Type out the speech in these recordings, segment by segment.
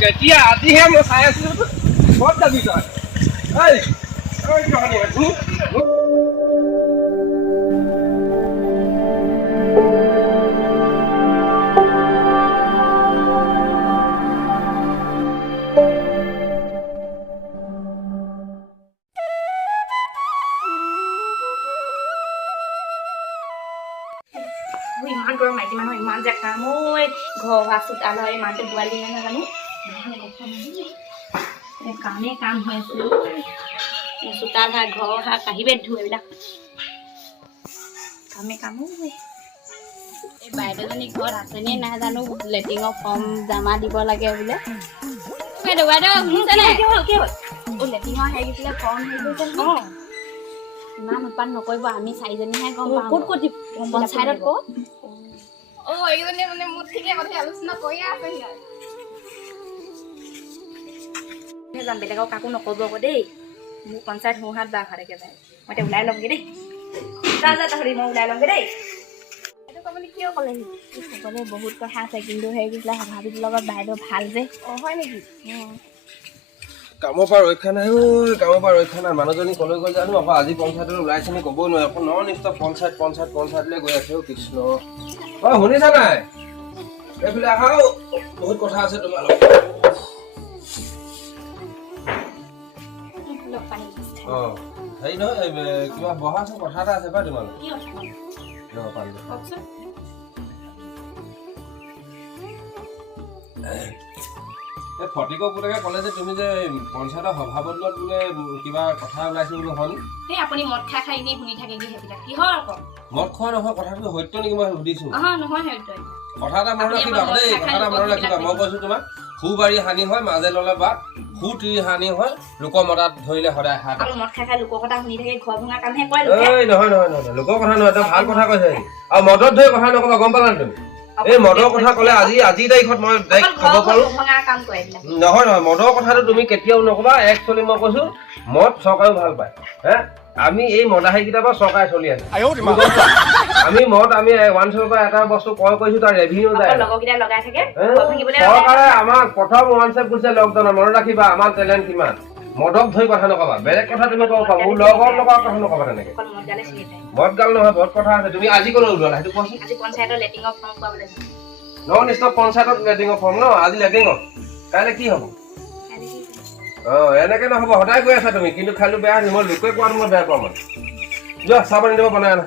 কেতিয়া আজিহে মই চাই আছিলো ক'ত যাবি তই ইমান গৰম মাইকী মানুহ ইমান যে কাম ঐ ঘৰ হোৱা চোতাল হয় ইমানটো বোৱালি নাজানো কামেই কাম হৈ আছে চোতাল হা ঘৰ হা কাঁহী বেদ ধুই এইবিলাক কামে কাম ঐ এই বাইদেউজনী ঘৰত আছেনে নাই জানো লেট্ৰিনৰ ফৰ্ম জমা দিব লাগে বোলে বাইদেউ বাইদেউ শুনিছেনে লেট্ৰিনৰ হেৰি দিছিলে ফৰ্ম হেৰি কৰিছে ইমান উৎপাত নকৰিব আমি চাৰিজনীহে গম পাওঁ ক'ত ক'ত পঞ্চায়তত ক'ত এইজনী মানে মোৰ ঠিকে কথা আলোচনা কৰিয়ে আছে যাম বেলেগক কাকো নক'ব আকৌ দেই মোৰ পঞ্চায়ত সোঁহাত বা হাতকে যায় মই এতিয়া ওলাই ল'মগৈ দেই তাহৰি মই ওলাই ল'মগৈ দেই এইটো ক'বলৈ কিয় ক'লেহি ক'বলৈ বহুত কথা আছে কিন্তু হেৰি কৈছিলে সভাপতিৰ লগত বাইদেউ ভাল যে হয় নেকি কামৰ পৰা ৰক্ষা নাই কামৰ পৰা ৰক্ষা নাই মানুহজনী কলৈ গ'ল জানো আকৌ আজি পঞ্চায়তলৈ ওলাইছে নি ক'বই নোৱাৰে আকৌ নিশ্চয় পঞ্চায়তলৈ গৈ আছে কৃষ্ণ শুনিছা নাই এইফালে আহাও বহুত কথা আছে তোমাৰ হেৰি নহয় কিবা বহা আছে কথা এটা আছে পাই তোমালোক ফটিকৰ পুতেকে ক'লে যে তুমি যে পঞ্চায়তৰ সভাপতিত বোলে কিবা কথা ওলাইছে বোলে হ'ল আপুনি মদ খাই খাই এনেই শুনি থাকে সেইবিলাক কিহৰ আকৌ মদ খোৱা নহয় কথাটো সত্য নেকি মই সুধিছো নহয় সত্য কথা এটা মনত ৰাখিবা দেই কথা এটা মনত ৰাখিবা মই কৈছো তোমাক সুবাৰী হানি হয় মাজে ললে বাট সুতিৰি হানি হয় লোকৰ মতাত ধৰিলে সদায় হাত মদ খাই খাই লোকৰ কথা শুনি থাকে ঘৰ ভঙা কামহে কৰে নহয় লোকৰ কথা নহয় এটা ভাল কথা কৈছে আৰু মদত ধৰি কথা নকবা গম পালা তুমি এই মদৰ কথা ক'লে আজি তাৰিখত মই খাব পাৰো নহয় মদৰ কথাটো তুমি কেতিয়াও নকবা একচুৱেলি মই কৈছো মদ চৰকাৰেও ভাল পায় হে আমি এই মদাহীকেইটাৰ পৰা চৰকাৰে চলি আছে আমি ওৱান চৰ পৰা এটা বস্তু ক্ৰয় কৰিছো তাৰ ৰেভিনিউ যায় চৰকাৰে আমাক প্ৰথম ওৱান চেপ কৰিছে লকডাউনত মনত ৰাখিবা আমাৰ টেলেণ্ট কিমান মদক ধৰি কথা নকবা বেলেগ কথা তুমি ক'ব পাৰা মোৰ লগৰ কথা নকবা তেনেকে মদ গাল নহয় বহুত কথা আছে তুমি আজি ক'লৈ ওলোৱা সেইটো কোৱাচোন নিশ্চয় পঞ্চায়তত লেট্ৰিনৰ ফৰ্ম ন আজি লেট্ৰিনৰ কাইলৈ কি হ'ব এনেকে নহ'ব সদায় গৈ আছা তুমি কিন্তু খালি বেয়া মই লোকে কোৱাটো মই বেয়া পাওঁ মানে যোৱা চাহ পানী দিব বনাই আনা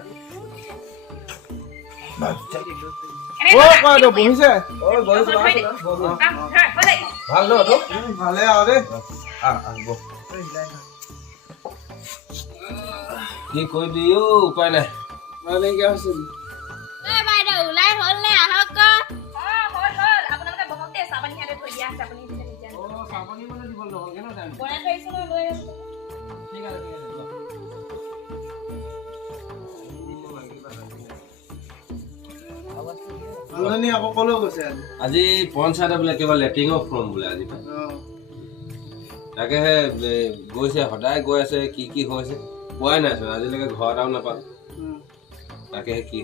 ভাল ন ভালে কি কৰিবি উপায় নাই নাইকিয়া হৈছে আজি পঞ্চায়ত বোলে কিবা লেট্ৰিনৰ ফৰ্ম বোলে আজি তাকেহে গৈছে সদায় গৈ আছে কি হৈছে পোৱাই নাইচোন আজিলৈকে ঘৰ এটাও নাপাল তাকেহে কি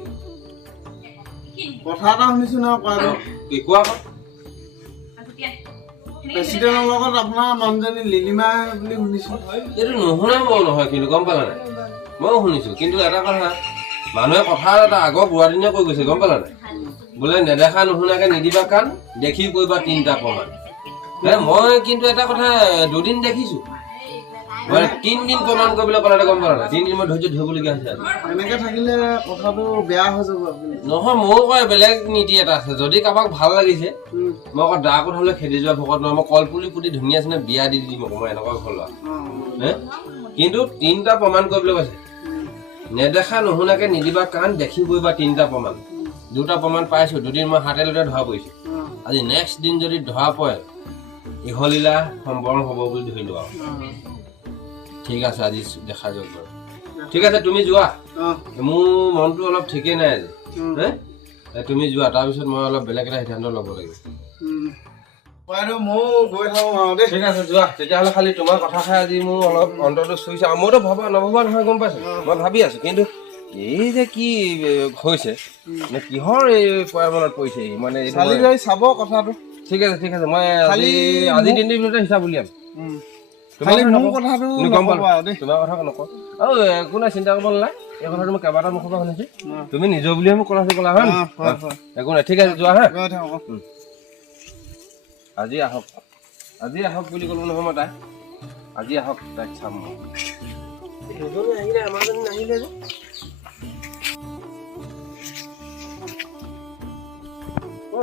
কথা এটা শুনিছো নহয় কি কোৱা প্ৰেচিডেণ্টৰ লগত আপোনাৰ মানুহজনী লিলিমা বুলি শুনিছো এইটো নুশুনা মই নহয় কিন্তু গম পালা নাই ময়ো শুনিছো কিন্তু এটা কথা মানুহে কথা এটা আগৰ বুঢ়াদিনীয়ে কৈ গৈছে গম পালা নাই বোলে নেদেখা নুশুনাকে নিদিবা কাণ দেখি কৰিবা 3টা প্ৰমাণ মই কিন্তু এটা কথা দুদিন দেখিছো মানে 3 দিন প্ৰমাণ কৰিবলৈ ক'লে গম পালা নাই 3 দিন মই ধৈৰ্য ধৰিবলগীয়া হৈছে এনেকে থাকিলে কথাটো বেয়া হৈ যাব নহয় মোৰ কয় বেলেগ নীতি এটা আছে যদি কাৰোবাক ভাল লাগিছে মই আকৌ দা কোঠ হ'লে খেদি যোৱা ভকত নহয় মই কলপুলি পুতি ধুনীয়া আছে বিয়া দি দিম মই এনেকুৱা ঘৰ লোৱা কিন্তু 3টা প্ৰমাণ কৰিবলৈ কৈছে নেদেখা নুশুনাকে নিদিবা কাণ দেখি কৰিবা 3টা প্ৰমাণ 2টা প্ৰমাণ পাইছো দুদিন মই হাতে লুতে ধৰা পৰিছো আজি নেক্সট দিন যদি ধৰা পৰে ইহলীলা সম্পন্ন হ'ব বুলি ধৰিলো আৰু ঠিক আছে আজি দেখা যাওক বাৰু ঠিক আছে তুমি যোৱা মোৰ মনটো অলপ ঠিকেই নাই আজি তুমি যোৱা তাৰপিছত মই অলপ বেলেগ এটা সিদ্ধান্ত ল'ব লাগিব ঠিক আছে যোৱা তেতিয়াহ'লে খালি তোমাৰ কথা খাই আজি মোৰ অলপ অন্তৰটো চুইছে আৰু মইতো নভবা নহয় গম পাইছো মই ভাবি আছো কিন্তু এই যে কি হৈছে কিহৰ এই মনত পৰিছে মানে চাব কথাটো ঠিক আছে মই আজি দিনটোৰ ভিতৰতে হিচাপ উলিয়াম খালি মোৰ কথাটো গম নকবা পালো দেই। তোমাৰ কথা নকওঁ আৰু একো নাই চিন্তা কৰিব নালাগে এই কথাটো মই কেইবাটা মুখৰ পৰা শুনিছো তুমি নিজৰ বুলিহে মোক কথাটো ক'লা হয় একো নাই ঠিক আছে যোৱা হা আজি আহক বুলি ক'লো নহয় মই তাই আজি আহক তাইক চাম মই সেইজনী আহিলে আমাৰজনী নাহিলে যে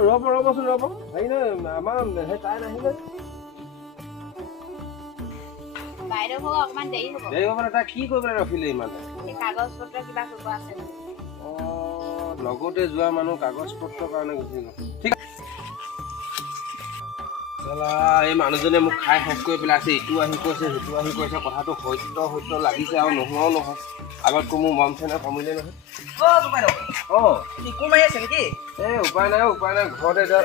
ৰ'বচোন হেৰি নহয় আমাৰ সেই তাই নাহিলে বাইদেউ হ'ব অকমান দেৰি হ'ব দেৰি হ'ব তাই কি কৰিবলৈ ৰখিলে ইমান কাগজ পত্ৰ কিবা কৰিব আছে লগতে যোৱা মানুহ কাগজ পত্ৰৰ কাৰণে গুচি গ'ল ঠিক এই মানুহজনে মোক খাই শেষ কৰি পেলাইছে ইটো আহি কৈছে সিটো আহি কৈছে কথাটো সত্য লাগিছে আৰু নোহোৱাও নহয় আগতকৈ মোৰ মন চেনে কমিলে নহয় উপায় নাই ঘৰতে এতিয়া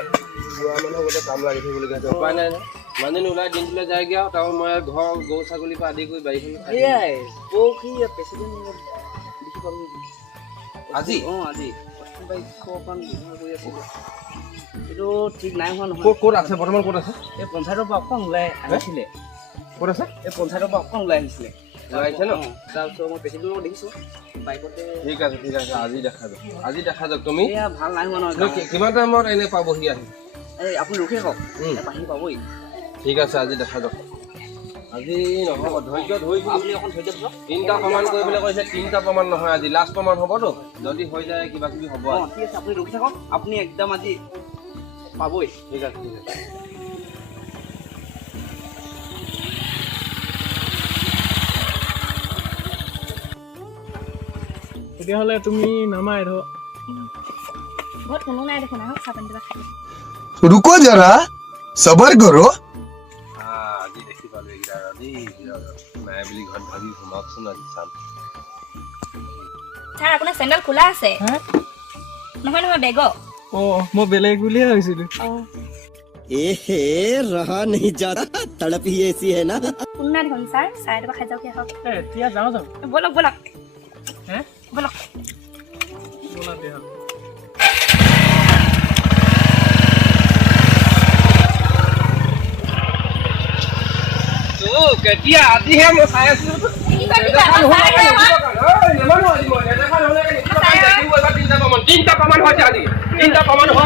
বুঢ়া মানুহৰ গোটেই কাম লাগি থাকিবলগীয়া হৈছে উপায় নাই মানুহজনী ওলাই দিনটোলৈ যায়গৈ আৰু তাৰ মই ঘৰ গৰু ছাগলীৰ পৰা আদি কৰি বাৰীখন আজি এইটো ঠিক নাই হোৱা নহয় ক'ত আছে বৰ্তমান ক'ত আছে এই পঞ্চায়তৰ পৰা অকণ ওলাই আহিছিলে ক'ত আছে এই পঞ্চায়তৰ পৰা অকণ ওলাই আহিছিলে ওলাইছে ন তাৰপিছত মই প্ৰেচিডেণ্টক দেখিছোঁ বাইকতে ঠিক আছে আজি দেখা যাওক তুমি এয়া ভাল নাই হোৱা নহয় কিমান টাইমত এনে পাবহি আহি এই আপুনি ৰখি থাকক আহি পাবই ঠিক আছে আজি দেখা যাওক আজি নহ'ব ধৈৰ্য ধৰিছোঁ আপুনি অকণ ধৈৰ্য ধৰক 3টা প্ৰমাণ কৰিবলৈ কৈছে 3টা প্ৰমাণ নহয় আজি লাষ্ট প্ৰমাণ হ'বতো যদি হৈ যায় কিবা কিবি হ'ব অঁ ঠিক আছে আপুনি ৰখি থাকক আপুনি একদম আজি পাবই ঠিক আছে তেতিয়াহ'লে তুমি নামাই ধৰ ঘৰত কোনো নাই দেখোন আহক চাহ পানী কিবা খাই रुको जरा सबर करो আজি দেখি পালো এইকেইটা নাই বুলি ঘৰত ভাবি সোমাওকচোন আজি চাম ছাৰ আপোনাৰ চেণ্ডেল খোলা আছে নহয় বেগৰ অঁ মই বেলেগ বুলিয়ে ভাবিছিলোঁ एहे रहा नहीं जाता तड़प ही ऐसी है ना কোনো নাই দেখোন ছাৰ চাহ এটাবা খাই যাওক আহক এতিয়া যাওঁ ব'লক হে ব'লক ব'লা দিয়া কেতিয়া আজিহে মই চাই আছিলো তিনটা প্ৰমাণ হৈছে আজি 3টা প্ৰমাণ হোৱা